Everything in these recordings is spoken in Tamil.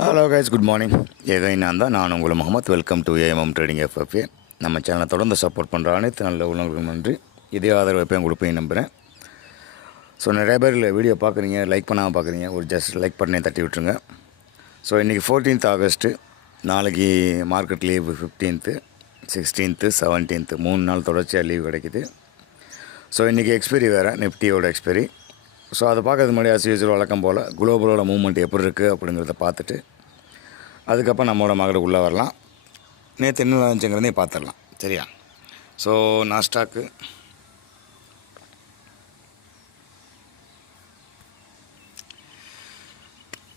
ஹலோ கைஸ் குட் மார்னிங் ஏதோ நான் தான். நான் உங்கள் Mohammed. Welcome to AMM trading FFA நம்ம சேனலை தொடர்ந்து சப்போர்ட் பண்ணுற அனைத்து நல்ல உள்ளவங்களுக்கும் நன்றி. இதே ஆதரவு எப்பயும் கொடுப்பேன் நம்புகிறேன் ஸோ நிறைய பேர் வீடியோ பார்க்குறீங்க லைக் பண்ணாமல் பார்க்குறீங்க ஒரு ஜஸ்ட் லைக் பண்ணேன் தட்டி விட்டுருங்க. ஸோ இன்றைக்கி ஃபோர்டீன்த் ஆகஸ்ட்டு நாளைக்கு market leave fifteenth sixteenth seventeenth மூணு நாள் தொடர்ச்சியாக லீவ் கிடைக்குது. ஸோ இன்றைக்கி எக்ஸ்பைரி வேறு நிஃப்டியோட எக்ஸ்பைரி ஸோ அதை பார்க்கறது முன்னாடி as வழக்கம் போல் குளோபலோட மூமெண்ட் எப்படி இருக்குது அப்படிங்கிறத பார்த்துட்டு அதுக்கப்புறம் நம்மளோட மார்க்கெட் உள்ளே வரலாம். நேற்று என்ன இருந்துச்சுங்கிறதையும் பார்த்துடலாம். சரியா? ஸோ நாஸ்டாக்கு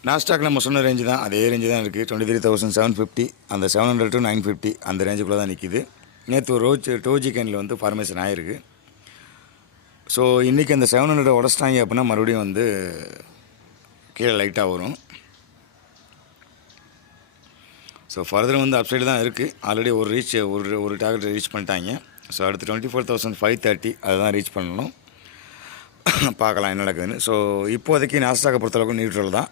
நாஸ்டாக் நம்ம சொன்ன ரேஞ்சு தான். அதே ரேஞ்சு தான் இருக்குது twenty three thousand seven fifty அந்த seven hundred to nine fifty அந்த ரேஞ்சுக்குள்ளே தான் நிற்கிது நேற்று ஒரு ரோஜ் டோஜி கேனில் வந்து ஃபார்மேஷன் ஆகிருக்கு ஸோ இன்றைக்கி அந்த செவன் ஹண்ட்ரட் உடச்சிட்டாங்க அப்படின்னா மறுபடியும் வந்து கீழே லைட்டாக வரும். ஸோ ஃபர்தர் வந்து அப்சைடு தான் இருக்குது ஆல்ரெடி ஒரு ரீச் ஒரு ஒரு டார்கெட் ரீச் பண்ணிட்டாங்க. ஸோ அடுத்து twenty four thousand five thirty அதுதான் ரீச் பண்ணணும். பார்க்கலாம் என்ன நடக்குதுன்னு. ஸோ இப்போதைக்கு நாஸ்டாக்கை பொறுத்தளவுக்கு நியூட்ரல் தான்.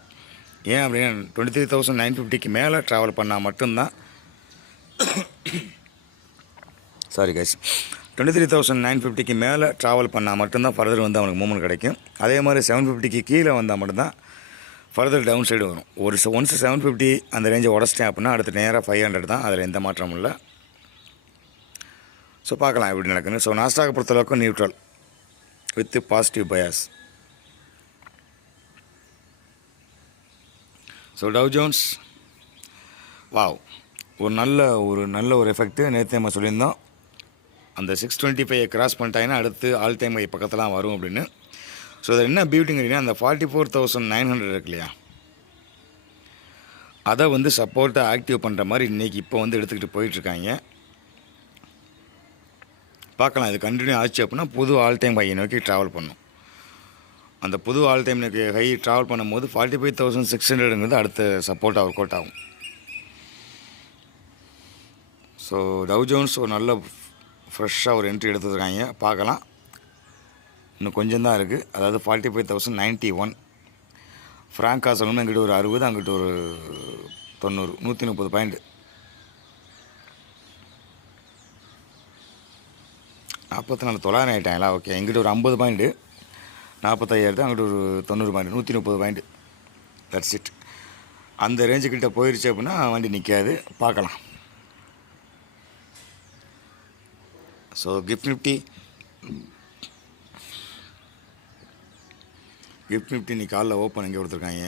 ஏன் அப்படின்னா டுவெண்ட்டி த்ரீ தௌசண்ட் நைன் ஃபிஃப்டிக்கு மேலே ட்ராவல் பண்ணால் மட்டும்தான் sorry guys twenty three thousand nine ஃபிஃப்டிக்கு மேலே ட்ராவல் பண்ணால் மட்டும்தான் ஃபர்தர் வந்து அவனுக்கு மூமெண்ட் கிடைக்கும். அதே மாதிரி செவன் ஃபிஃப்டிக்கு கீழே வந்தால் மட்டும்தான் ஃபர்தர் டவுன் சைடு வரும். ஒரு ஒன்ஸ் செவன் ஃபிஃப்டி அந்த ரேஞ்சை உடச்சிட்டேன் அப்படின்னா அடுத்து நேராக ஃபைவ் ஹண்ட்ரட் தான். அதில் எந்த மாற்றமும் இல்லை. ஸோ பார்க்கலாம் எப்படி நடக்குன்னு ஸோ நாஸ்டாக பொறுத்தளவுக்கு neutral with positive bias so Dow Jones wow ஒரு நல்ல ஒரு நல்ல ஒரு எஃபெக்ட்டு நேற்று நம்ம சொல்லியிருந்தோம். அந்த சிக்ஸ் டுவெண்ட்டி ஃபைவ் கிராஸ் பண்ணிட்டாங்கன்னா அடுத்து ஆல் டைம் ஐ பக்கத்தில் வரும் அப்படின்னு. ஸோ அது என்ன பியூட்டிங்கிறீங்கன்னா அந்த forty four thousand nine hundred இருக்கு இல்லையா? அதை வந்து சப்போர்ட்டை ஆக்டிவ் பண்ணுற மாதிரி இன்றைக்கி இப்போ வந்து எடுத்துக்கிட்டு போயிட்டுருக்காங்க. பார்க்கலாம் இது கண்டினியூ ஆச்சு அப்படின்னா புது ஆல் டைம் ஹையை நோக்கி ட்ராவல் பண்ணும். அந்த புது ஆல் டைம் நோக்கி ஹை ட்ராவல் பண்ணும்போது ஃபார்ட்டி ஃபைவ் தௌசண்ட் சிக்ஸ் ஹண்ட்ரடுங்கிறது அடுத்த சப்போர்ட்டாக ஒர்க் அவுட் ஆகும். ஸோ டவ் ஜோன்ஸ் ஒரு நல்ல ஃப்ரெஷ்ஷாக ஒரு என்ட்ரி எடுத்துருக்காங்க. பார்க்கலாம். இன்னும் கொஞ்சம் தான் இருக்குது அதாவது forty five thousand ninety one ஃப்ராங்காக சொல்லணும்னா இங்கிட்ட ஒரு அறுபது அங்கிட்ட ஒரு தொண்ணூறு நூற்றி முப்பது பாயிண்ட் நாற்பத்தி நாலு தொள்ளாயிரம் ஆகிட்டாங்களா ஓகே எங்கிட்ட ஒரு ஐம்பது பாயிண்ட்டு நாற்பத்தையாயிரத்து அங்கிட்ட ஒரு தொண்ணூறு பாயிண்ட் நூற்றி முப்பது பாயிண்ட் தட்ஸ் இட் அந்த ரேஞ்சுக்கிட்ட போயிடுச்சு அப்படின்னா வண்டி நிற்காது பார்க்கலாம். So gift Nifty, gift Nifty இன்னைக்கு காலைல ஓப்பன் எங்கே கொடுத்துருக்காங்க?